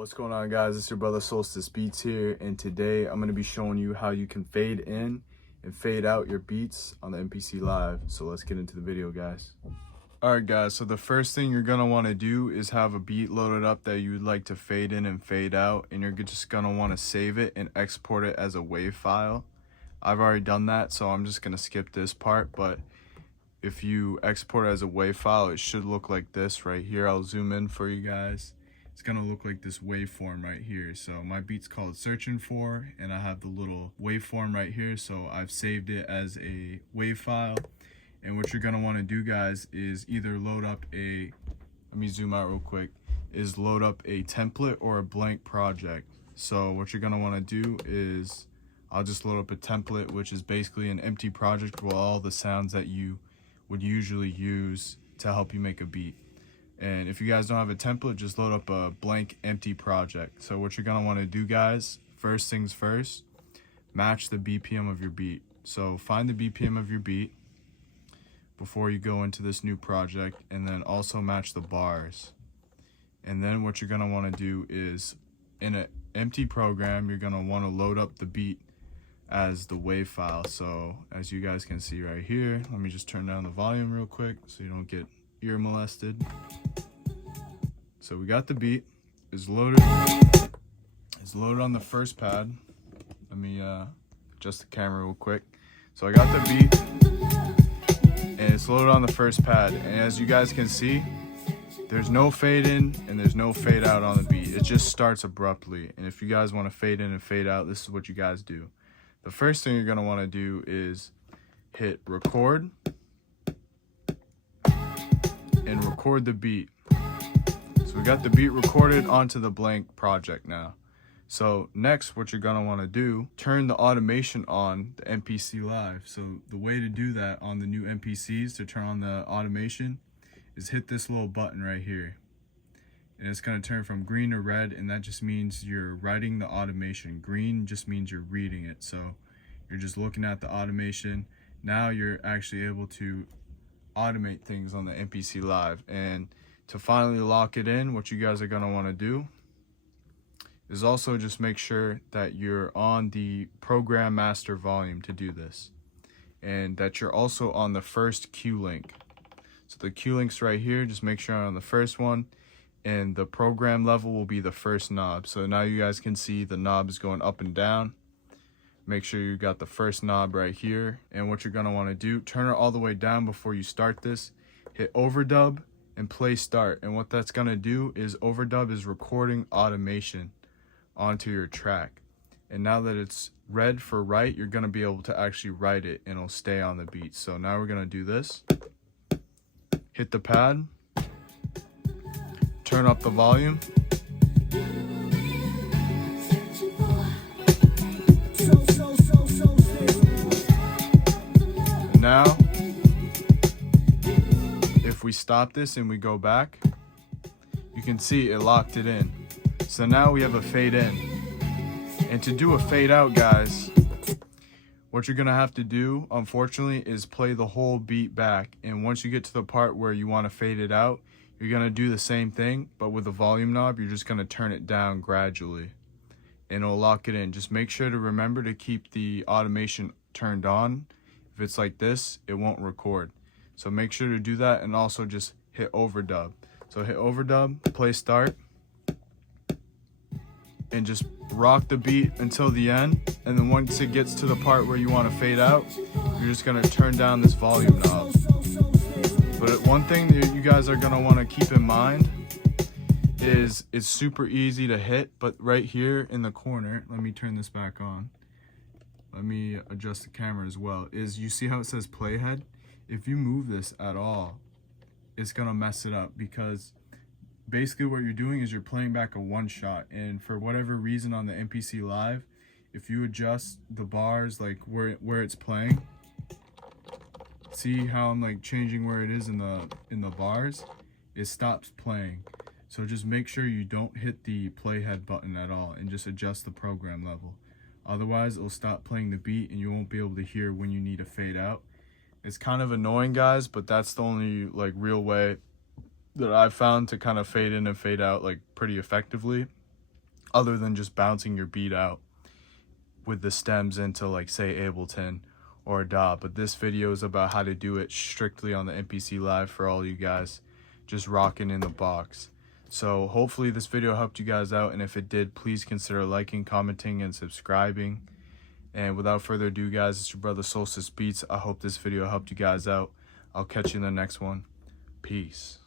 What's going on, guys? It's your brother Solstice Beats here, and today I'm going to be showing you how you can fade in and fade out your beats on the MPC Live. So let's get into the video, guys. Alright guys, so the first thing you're going to want to do is have a beat loaded up that you would like to fade in and fade out, and you're just going to want to save it and export it as a WAV file. I've already done that, so I'm just going to skip this part, but if you export it as a WAV file, it should look like this right here. I'll zoom in for you guys. It's gonna look like this waveform right here. So my beat's called Searching For, and I have the little waveform right here. So I've saved it as a WAV file. And what you're gonna wanna do, guys, is either load up let me zoom out real quick, is load up a template or a blank project. So what you're gonna wanna do is, I'll just load up a template, which is basically an empty project with all the sounds that you would usually use to help you make a beat. And if you guys don't have a template, just load up a blank empty project. So what you're gonna wanna do, guys, first things first, match the BPM of your beat. So find the BPM of your beat before you go into this new project, and then also match the bars. And then what you're gonna wanna do is, in an empty program, you're gonna wanna load up the beat as the WAV file. So as you guys can see right here, let me just turn down the volume real quick so you don't get ear molested. So we got the beat, it's loaded on the first pad. Let me adjust the camera real quick. So I got the beat and it's loaded on the first pad, and as you guys can see, there's no fade in and there's no fade out on the beat. It just starts abruptly. And if you guys want to fade in and fade out, this is what you guys do. The first thing you're going to want to do is hit record and record the beat. So we got the beat recorded onto the blank project now. So next, what you're gonna wanna do, turn the automation on the MPC Live. So the way to do that on the new MPCs, to turn on the automation, is hit this little button right here. And it's gonna turn from green to red, and that just means you're writing the automation. Green just means you're reading it. So you're just looking at the automation. Now you're actually able to automate things on the MPC Live. And to finally lock it in, what you guys are going to want to do is also just make sure that you're on the program master volume to do this, and that you're also on the first Q link. So the Q link's right here, just make sure I'm on the first one, and the program level will be the first knob. So now you guys can see the knob is going up and down. Make sure you got the first knob right here. And what you're gonna wanna do, turn it all the way down before you start this, hit overdub and play start. And what that's gonna do is, overdub is recording automation onto your track. And now that it's red for write, you're gonna be able to actually write it and it'll stay on the beat. So now we're gonna do this. Hit the pad, turn up the volume. Now, if we stop this and we go back, you can see it locked it in. So now we have a fade in. And to do a fade out, guys, what you're gonna have to do, unfortunately, is play the whole beat back. And once you get to the part where you wanna fade it out, you're gonna do the same thing, but with the volume knob, you're just gonna turn it down gradually, and it'll lock it in. Just make sure to remember to keep the automation turned on. If it's like this, it won't record. So make sure to do that, and also just hit overdub. So hit overdub, play start, and just rock the beat until the end. And then once it gets to the part where you want to fade out, you're just gonna turn down this volume knob. But one thing that you guys are gonna want to keep in mind is it's super easy to hit, but right here in the corner, let me turn this back on. Let me adjust the camera as well. Is you see how it says playhead? If you move this at all, it's gonna mess it up, because basically what you're doing is you're playing back a one shot. And for whatever reason on the MPC Live, if you adjust the bars, like where it's playing, see how I'm like changing where it is in the bars, it stops playing. So just make sure you don't hit the playhead button at all, and just adjust the program level. Otherwise, it'll stop playing the beat and you won't be able to hear when you need to fade out. It's kind of annoying, guys, but that's the only like real way that I've found to kind of fade in and fade out like pretty effectively. other than just bouncing your beat out with the stems into, like, say Ableton or DAW. But this video is about how to do it strictly on the MPC Live for all you guys just rocking in the box. So hopefully this video helped you guys out, and if it did, please consider liking, commenting, and subscribing. And without further ado, guys, it's your brother Solstice Beats. I hope this video helped you guys out. I'll catch you in the next one. Peace.